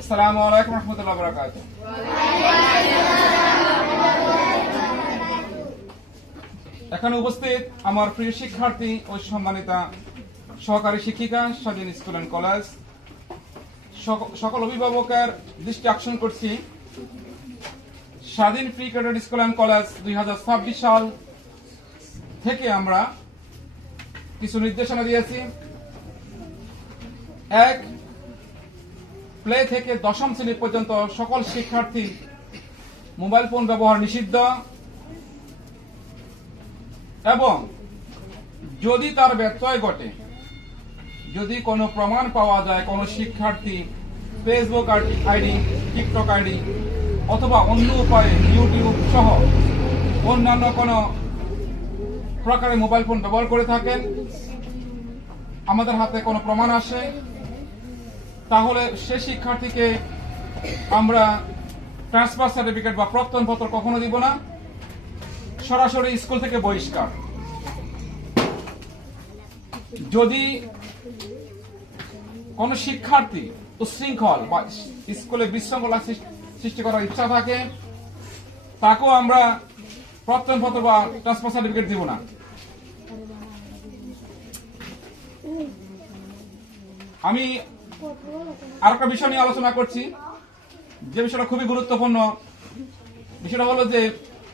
আসসালামু আলাইকুম রহমতুল্লাহ বারাকাতুহু। এখানে উপস্থিত আমার প্রিয় শিক্ষার্থী ও সম্মানিতা সহকারী শিক্ষিকা, স্বাধীন স্কুল অ্যান্ড কলেজ, সকল অভিভাবকের দৃষ্টি আকর্ষণ করছি, স্বাধীন pre cadet school and college 2026 সাল থেকে আমরা কিছু নির্দেশনা দিয়েছি। এক, প্লে থেকে দশম শ্রেণী পর্যন্ত সকল শিক্ষার্থী মোবাইল ফোন ব্যবহার নিষিদ্ধ, এবং যদি তার ব্যত্যয় ঘটে, যদি কোনো প্রমাণ পাওয়া যায় কোনো শিক্ষার্থী ফেসবুক আইডি, টিকটক আইডি অথবা অন্য উপায়ে ইউটিউব সহ অন্যান্য কোনো প্রকারের মোবাইল ফোন ব্যবহার করে থাকেন, আমাদের হাতে কোনো প্রমাণ আসে, তাহলে সে শিক্ষার্থীকে আমরা ট্রান্সফার সার্টিফিকেট বা প্রত্যয়নপত্র কখনো দিব না, সরাসরি স্কুল থেকে বহিষ্কার। যদি কোন শিক্ষার্থী উচ্ছৃঙ্খল বা স্কুলে বিশৃঙ্খলা সৃষ্টি করার ইচ্ছা থাকে, তাকেও আমরা প্রত্যয়নপত্র বা ট্রান্সফার সার্টিফিকেট দিব না। আমি আরেকটা বিষয় নিয়ে আলোচনা করছি, যে বিষয়টা খুবই গুরুত্বপূর্ণ। বিষয়টা হলো যে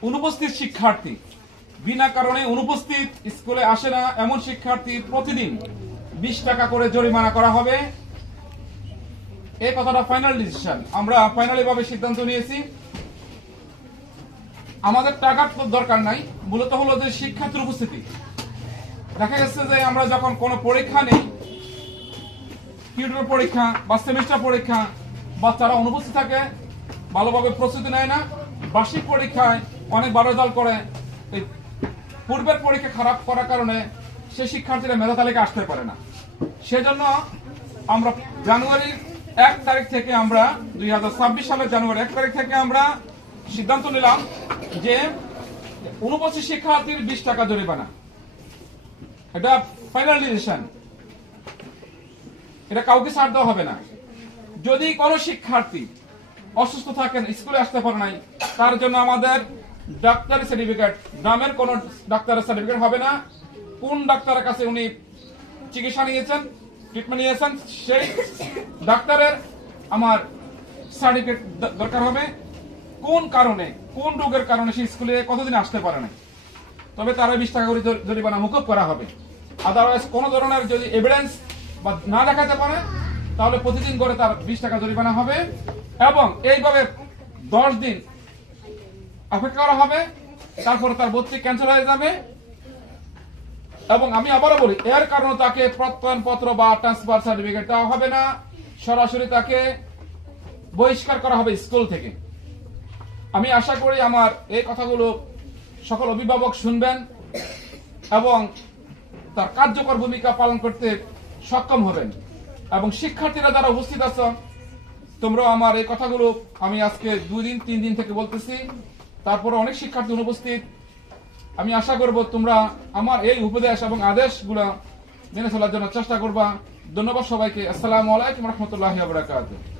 অনুপস্থিত শিক্ষার্থী, বিনা কারণে অনুপস্থিত স্কুলে আসে না এমন শিক্ষার্থী প্রতিদিন 20 টাকা করে জরিমানা করা হবে। এই কথাটা ফাইনাল ডিসিশন, আমরা ফাইনালি ভাবে সিদ্ধান্ত নিয়েছি। আমাদের টাকার তো দরকার নাই, মূলত হলো যে শিক্ষার্থীর উপস্থিতি। দেখা গেছে যে আমরা যখন কোনো পরীক্ষা নেই, টিউটর পরীক্ষা বা সেমিস্টার পরীক্ষা, বাচ্চারা অনুপস্থিত থাকে, ভালোভাবে প্রস্তুতি নেয় না, বার্ষিক পরীক্ষায় অনেক বারোজাল করে, এই পূর্বের পরীক্ষা খারাপ করার কারণে সে শিক্ষার্থীরা মেধা তালিকা আসতে পারে না। সেজন্য আমরা জানুয়ারির 1 তারিখ থেকে, আমরা 2026 সালের জানুয়ারি 1 তারিখ থেকে আমরা সিদ্ধান্ত নিলাম যে অনুপস্থিত শিক্ষার্থীর 20 টাকা জরিমানা। এটা ফাইনাল ডিসিশন, এটা কাউকে ছাড় দেওয়া হবে না। যদি কোনো শিক্ষার্থী অসুস্থ থাকেন, স্কুলে আসতে পারে নাই, তার জন্য আমাদের ডাক্তারের সার্টিফিকেট, গ্রামের কোন ডাক্তারের সার্টিফিকেট হবে না। কোন ডাক্তারের কাছে উনি চিকিৎসা নিয়েছেন, ট্রিটমেন্ট নিয়েছেন, সেই ডাক্তারের আমার সার্টিফিকেট দরকার হবে। কোন কারণে, কোন রোগের কারণে সে স্কুলে কতদিন আসতে পারে না, তবে তারা 20 টাকা করে জরিমানা মুকুব করা হবে। আদারওয়াইজ কোন ধরনের যদি এভিডেন্স বা না দেখাতে পারে, তাহলে প্রতিদিন করে তার 20 টাকা জরিমানা হবে, এবং এইভাবে 10 দিন অপেক্ষা করা হবে। তারপরে তার ভর্তি ক্যান্সেল হয়ে যাবে। এবং আমি আবারও বলি, এর কারণে তাকে প্রত্যয়নপত্র বা ট্রান্সফার সার্টিফিকেট দেওয়া হবে না, সরাসরি তাকে বহিষ্কার করা হবে স্কুল থেকে। আমি আশা করি আমার এই কথাগুলো সকল অভিভাবক শুনবেন এবং তার কার্যকর ভূমিকা পালন করতে সক্ষম হবেন। এবং শিক্ষার্থীরা যারা উপস্থিত আছো, তোমরা আমার এই কথাগুলো আমি আজকে 2 দিন 3 দিন থেকে বলতেছি, তারপরে অনেক শিক্ষার্থী অনুপস্থিত। আমি আশা করব তোমরা আমার এই উপদেশ এবং আদেশগুলো মেনে চলার জন্য চেষ্টা করবা। ধন্যবাদ সবাইকে। আসসালামু আলাইকুম রহমতুল্লাহি ওয়া বারাকাতুহু।